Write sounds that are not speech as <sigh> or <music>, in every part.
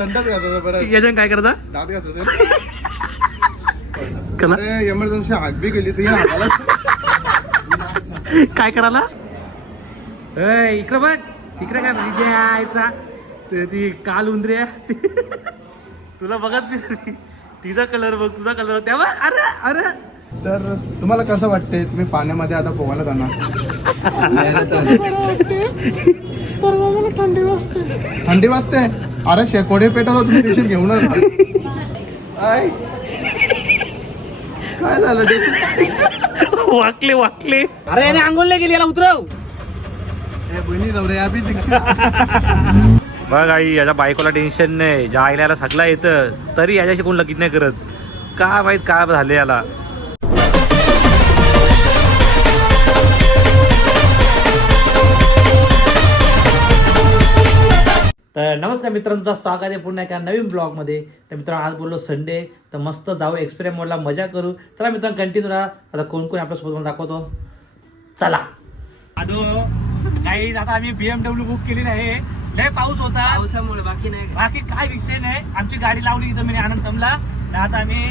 संडास घासायचा बरं याच्यानं काय करता? दात घासायचं. <laughs> कला अरे एमर्जन्सी हात बी गेली तर या हाताला काय करायला? ए इकडे बघ. इकडे काय म्हणजे आयचा ते ती काल उंदरी आहे. तुला बघत नाही तिचा कलर बघ तुझा कलर त्या बघ अरे अरे. तर तुम्हाला कसं वाटते तुम्ही पाण्यामध्ये आता पोहायला जाणार. <laughs> <laughs> थंडी वाजते. अरे शेकोडे पेटाला तुम्ही टेन्शन घेऊ नका. काय काय झालं? टेन्शन? वाकले वाकले. अरे याने आंघोळला गेली याला उतरव. बहिणी जाऊ रे या बी बघ आई याच्या बायकोला टेन्शन नाही. ज्या आईला याला सगळं येतं तरी याच्याशी कोण लगीत नाही करत. काय माहीत काय झालं याला. तर नमस्कार मित्रांचं स्वागत आहे पुन्हा एका नवीन ब्लॉगमध्ये. तर मित्रांनो आज बोललो संडे तर मस्त जाऊ एक्सपिरियन्स मोडला मजा करू. चला मित्रांनो कंटिन्यू राहा आता कोण कोण आपल्यासोबत मला दाखवतो. चला. आदो काही आता आम्ही बीएमडब्ल्यू बुक केलेली आहे लय पाऊस होता. पावसामुळे बाकी नाही बाकी काय विषय नाही. आमची गाडी लावली इथं मी आनंद तमला आणि आता आम्ही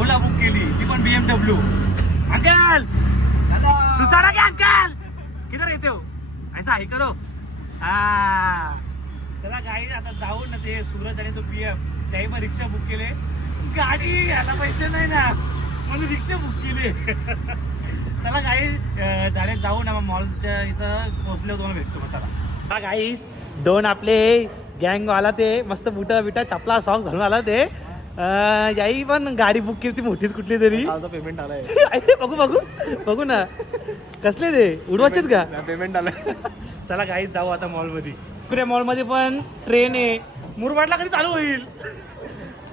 ओला बुक केली. ती पण बीएमडब्ल्यू अंकल! सुसाडा के अंकल! किधर येते हो? ऐसा आहे करो. हा. चला गाडी आता जाऊ ना ते सुरत आणि तो पीएम त्याही मग रिक्षा बुक केले. गाडी याला पैसे नाही ना. म्हणून रिक्षा बुक केली. <laughs> चला गाडी डायरेक्ट जाऊ ना मग मॉलच्या इथं पोहोचले तुम्हाला भेटतो मग चला. गाईस दोन आपले गँग आला ते मस्त बुटा बिटा चपला सॉंग घालून आला ते. अं, याही पण गाडी बुक केली ती मोठीच कुठली तरी. पेमेंट आलाय. <laughs> बघू बघू बघू ना. कसले ते? उडवायचेत का? पेमेंट आलाय. <laughs> चला गाईत जाऊ आता मॉलमध्ये इकडे मॉलमध्ये पण ट्रेन आहे. मुरबाडला कधी चालू होईल?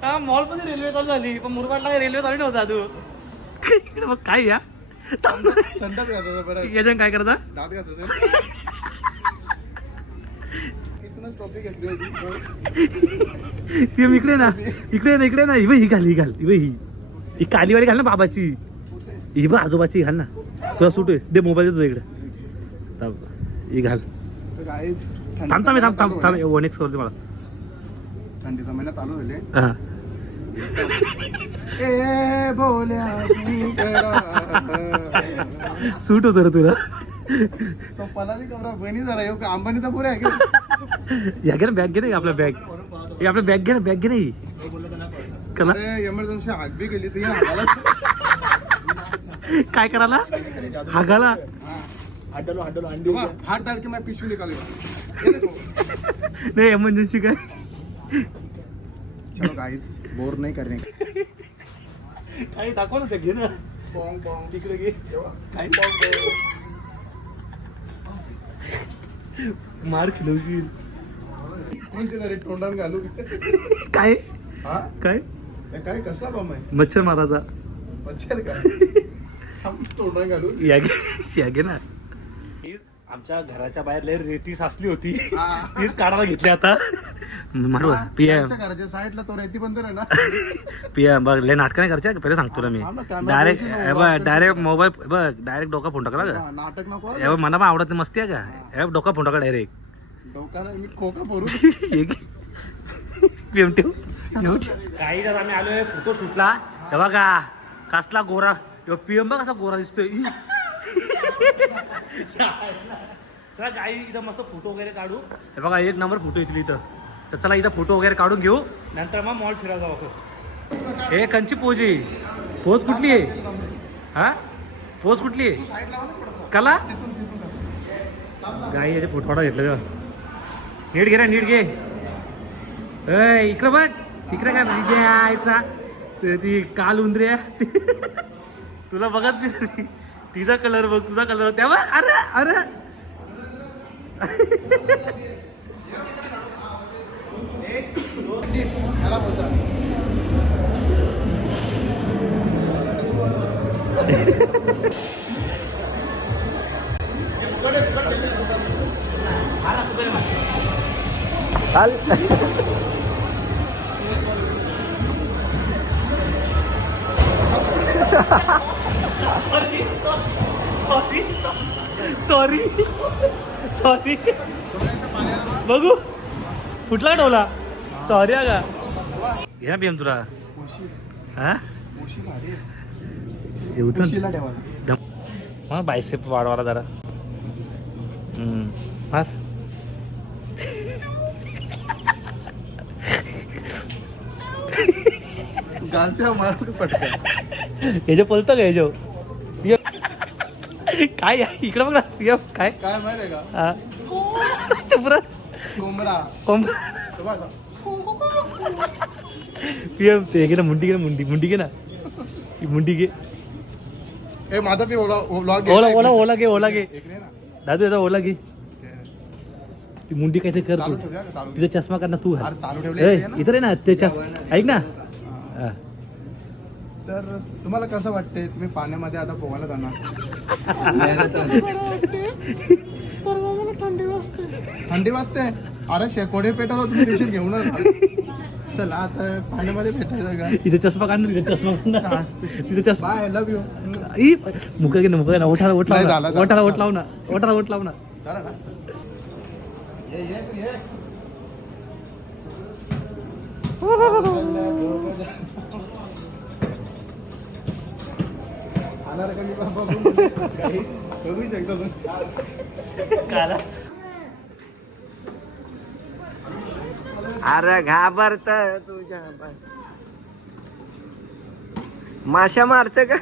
हा मॉलमध्ये रेल्वे चालू झाली पण मुरबाडला रेल्वे चालू नव्हता तू इकडे बघ काय या? संडास घासायचा बरं. याच्यानं काय करता? दात घासायचं इथूनच टॉपिक घेतली होती. पीएम इकडे ना. इकडे ना इकडे ना. बघ, ही घाल ही घाल ही बघ, ही. ही कालीवाली घाल ना बाबाची. ही बघ आजोबाची घाल ना. तुला सूट दे मोबाईल देतो इकडे. ही घाल. थांब थांब थांब थांब थांब. वन एक्स करते मला. थंडीचा महिना चालू झाले. हा. ए बोल्या तू करा. सूट होतं रे तुला. तो पलाली कमरा बहिणी जरा येऊ का अंबानीचा पुरे आहे का? या घे ना बॅग घे ना आपला बॅग हे आपला बॅग घे ना बॅग घे ना ही. कला. अरे एमर्जन्सी हात बी गेली तर या हाताला काय करायला? हागाला. हड्डलो हड्डलो अंडी. हाथ डाल के मैं पिशवी देखो नाही एमर्जन्सी काय? चलो गाइस बोर नहीं करने काही दाखव ना ते घे ना. बॉंग बॉंग तिकडे घे मार खिलवशील. कोणते तरी तोंडात घालू? काय? हा? काय? काय कसला बॉम्ब आहे? मच्छर मारायचा. मच्छर काय हम तोंडात घालू. या घे या घे ना. आमच्या घराच्या बाहेर लय रेती साचली होती. हा. <laughs> तीच काढायला घेतली आता. मारू पीएम आमच्या घराच्या साईडला तो रेती बंदर आहे ना. <laughs> पीएम बघ लय नाटक नाही करायचं पहिले सांगतो तुला मी. हा ना, camera डायरेक्ट बघ डायरेक्ट मोबाईल बघ डायरेक्ट डोका फोन टाकला का? हा, नाटक नको हे. बघ, मला पण आवडत नाही, मस्ती आहे का? हे. बघ, डोका फोन टाका डायरेक्ट मी खोका भरू पीएम ठेव. काही जर आम्ही आलोय फोटो शूटला. हे बघा कसला गोरा. पीएम बघ कसा गोरा दिसतोय. चला मस्त फोटो वगैरे काढू. हे बघा एक नंबर फोटो येतील इथं. तर चला इथं फोटो वगैरे काढून घेऊ. नंतर मग मॉल फिरायला जाऊ हे कंची पोज. आहे पोज कुठली आहे? हा? पोज कुठली आहे? कला? गाई याचे फोटो काढा घेतलं नीट घे रे नीट घे. इकडं बघ. तिकडे काय म्हणजे आयचा ते काल उंदरी <laughs> तुला बघत नाही. तिचा कलर बघ तुझा कलर तेव्हा बघ अरे. अरे <laughs> सॉरी सॉरी सॉरी बघू. कुठला डोला? सॉरी का घे ना बीएम तुला. हा. हे मग बायसेप वाढवाला जरा. हम्म. मार गालप्या मारू का पटकन याच्या पलतं का याच्या काय आहे? इकडं बघ ना PM, काय? काय माहिती आहे का? हा. कोंबडा. तो बघा. पीएम ते घे ना मुंडी घे ना मुंडी मुंडी घे ना. ही मुंडी घे. ए माझा बी ओला व्लॉग ओला ओला ओला घे ओला घे. एक रे ना? दादू याचा ओला घे. ते ती मुंडी काहीतरी कर चालू तू ठेवूया का? चालू तिचा चष्मा कर ना तू. घाल. अरे चालू ए, ठेवले ना? इथं रे ना ते चष्मा. ऐक ना. हा. तर तुम्हाला कसं वाटते तुम्ही पाण्यामध्ये आता पोहायला जाणार? थंडी वाजते. अरे शेकोडे पेटाला तुम्ही टेन्शन घेऊ नका. चला आता पाण्यामध्ये भेटायचं का? इथे चष्मा काढ ना तिचा चष्मा. तिचा चष्मा बाय लव्ह यू मुका ना मुका ना ओठाला ओठ नाही, लाव झालं, ना झालं, ओठाला ओठ. लाव ना. ओठाला ओठ लाव ना? ये ये तू ये. बघू शकता तुम्ही. अरे घाबरत तुझ्या माशा मारत का?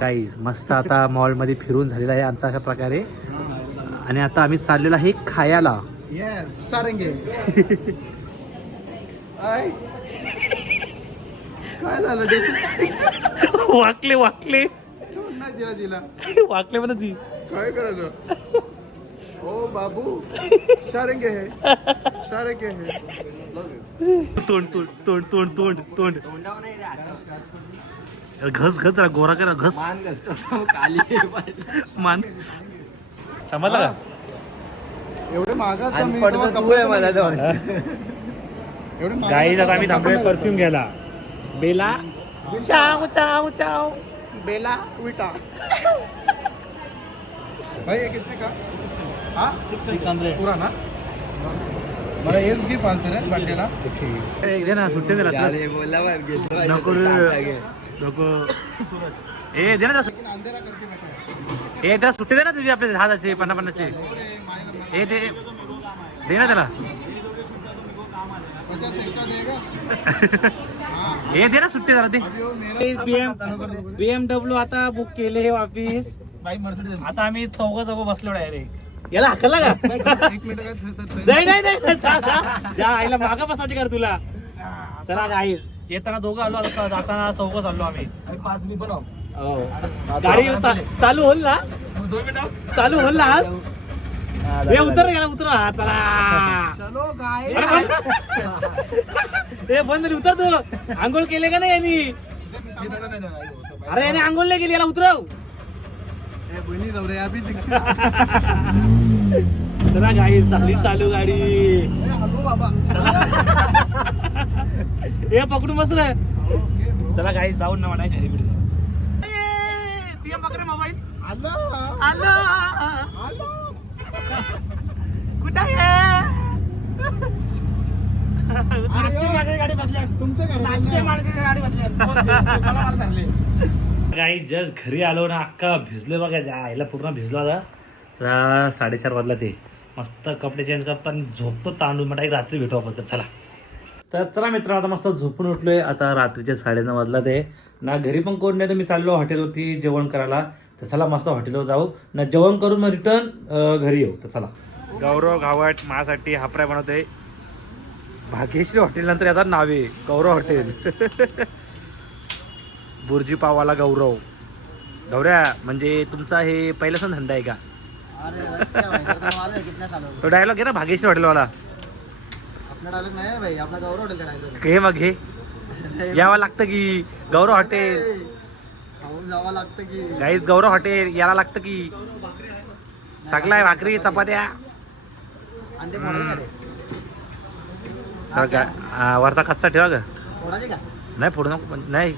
काही मस्त आता मॉलमध्ये फिरून झालेला आहे आमचा अशा प्रकारे. आणि आता आम्ही चाललेलो आहे खायला. ये सारंगे आय काय झालं? देशी <laughs> वाकले वाकले. दिला <laughs> वाकले म्हणा ती. काय करायचं? ओ बाबू सारंगे है. सारंगे है. Love you. तोंड तोंड तोंड तोंड. तोंड तोंड अरे घस घस जरा गोरा करा घस. मान मान. समजला का? एवढे महागाचा आणि पडतं आहे मला पण जाऊन. नाही. एवढे महागाचे गाईज आता आम्ही कपडे थांबलोय परफ्यूम घ्यायला. बेला. चाव चाव चाव. बेला विटा. भाई ये कितने का? हाँ? Six hundred. पूरा ना मला हेच गिफ्ट आणतो रे बर्थडेला दे ना सुट्टे दे ना तुला- अरे बोला बा, घेतो नको रे. सांगता घे. नको ए दे ना ए त्याला सुट्टे दे ना तुझी आपल्या दहाचे पन्नास पन्नासचे ए दे. दे ना त्याला. पचास एक्स्ट्रा देगा हाँ ए दे ना सुट्टे जरा दे. बीएमडब्ल्यू आता बुक केले हे वापिस. आता आम्ही चौघ चौघ बसलो डायरेक्ट. याला हकलला का? <laughs> एक मिनिट काय तर- तर- नाही नाही नाही आईला मागा बसायचे कर तुला. चला आई. येताना दोघं आलो आता जाताना चौघ चाललो आम्ही. पाच मी बनव हो. गाडी चा- चालू होईल ना? चालू होईल ना आज? हे उतर रे, याला उतर. हा चला. चलो गाय. अरे बंद- ए बंद रे, उतर तू. आंघोळ केले का नाही यांनी? अरे याने आंघोळ नाही केली याला उतरव. ए, बहिणी जाऊ रे अभी दिख- चला गाई झाली चालू गाडी. हॅलो बाबा. <laughs> हे पकडून बस रे ओके ब्रो चला गाई जाऊन ना म्हणा घरी बिडी पीएम पकडे मोबाईल आलो आलो आलो कुठं आहे? गाडी बसल्या. तुमच्या काही जस्ट <laughs> घरी आलो ना अक्का भिजलो बघा आईला पूर्ण भिजलो आता. रा- साडेचार वाजला ते. मस्त कपडे चेंज करतो आणि झोपतो तांदूळ म्हणता रात्री भेटू आपण. तर चला. तर चला मित्र आता मस्त झोपून उठलोय. आता रात्रीचे साडेनऊ वाजला ते. ना घरी पण कोण नाही तर मी चाललो हॉटेलवरती जेवण करायला. तर चला मस्त हॉटेलवर जाऊ. ना जेवण करून मग रिटर्न घरी येऊ. तर चला. गौरव घावट माझ्यासाठी हापराय बनवतोय. भाग्यश्री हॉटेल नंतर याचा नाव. आहे गौरव हॉटेल. <laughs> बुर्जी पावाला गौरव. गौऱ्या म्हणजे तुमचा हे पहिलाच धंदा आहे का? तो डायलॉग घे ना भाग्यश्री हॉटेलवाला. डायलॉग नाही आहे भाई आपला गौरव हॉटेल डायलॉग घे मग घे. यावं लागतं की गौरव हॉटेल. खाऊन जावं लागतं की. गाईज गौरव हॉटेल यायला लागतं की. सगळा भाकरी चपात्या. अंडे फोडायचे का रे? सगळं हा, वरचा कच्चा ठेवा ग. का? नाही फोडू नको पण नाही.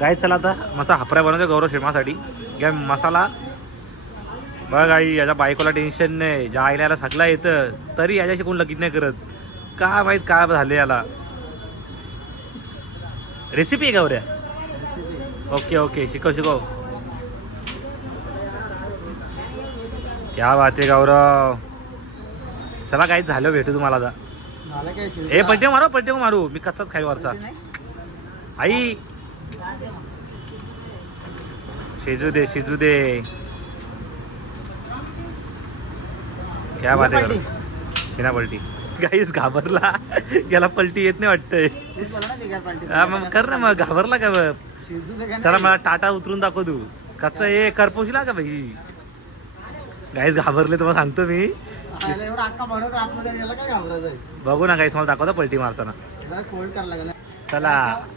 गाईज चला आता मस्त हापऱ्या बनवतो गौरव शेमासाठी घ्या मसाला. बघ आई याच्या बायकोला टेन्शन नाही. ज्या आईला याला सगळं येतं तरी याच्याशी कोण लगीत नाही करत. काय माहीत काय झालं याला? रेसिपी आहे गौऱ्या ओके ओके शिकव शिकव. क्या बात आहे गौरव. चला काही झालं भेटू तुम्हाला आता. ए पलटे मारो पलटे मारू. मी कच्चाच खाई वरचा. आई. शिजू दे शिजू दे. क्या बात आहे बिना पलटी. काहीच घाबरला. याला पलटी येत नाही वाटतंय. हा, मग कर ना मग घाबरला का चला? मला टाटा उतरून दाखव तू. कच्चा हे करपोशीला का भाई? गाईच घाबरले तुम्हाला सांगतो मी? बघू ना काही तुम्हाला दाखवतो पलटी मारताना. चला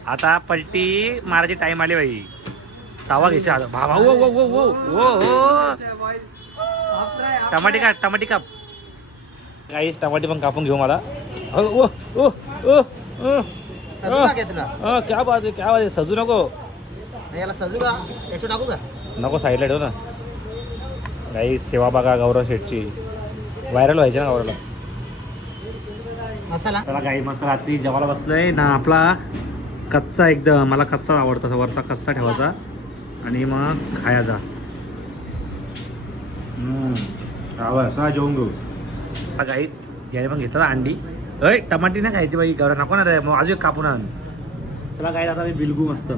आता पलटी मारायची टाइम आली बाई तावा घेशी आता. भावा ओ ओ ओ ओ ओ ओ टमाटे काप टमाटे काप. काहीच टमाटे पण कापून घेऊ मला. ओ ओ ओ क्या बात आहे क्या बात आहे सजू नको. याला सजू का? टाकू का? नको साईडला ठेव ना. काही सेवा बघा गौरव शेठची. व्हायरल व्हायचे ना गौरवला. मसाला? चला काही मस्त रात्री जेवायला बसलोय. ना आपला कच्चा एकदम. मला कच्चा आवडतो वरचा कच्चा ठेवायचा. आणि मग खायचा. जेवून घेऊ. काही घ्यायला पण घेतला अंडी. अय टमाटी नाही खायची बाई गौरव नको ना रे मग अजून एक कापून आण. चला काय आता बिलगू मस्त.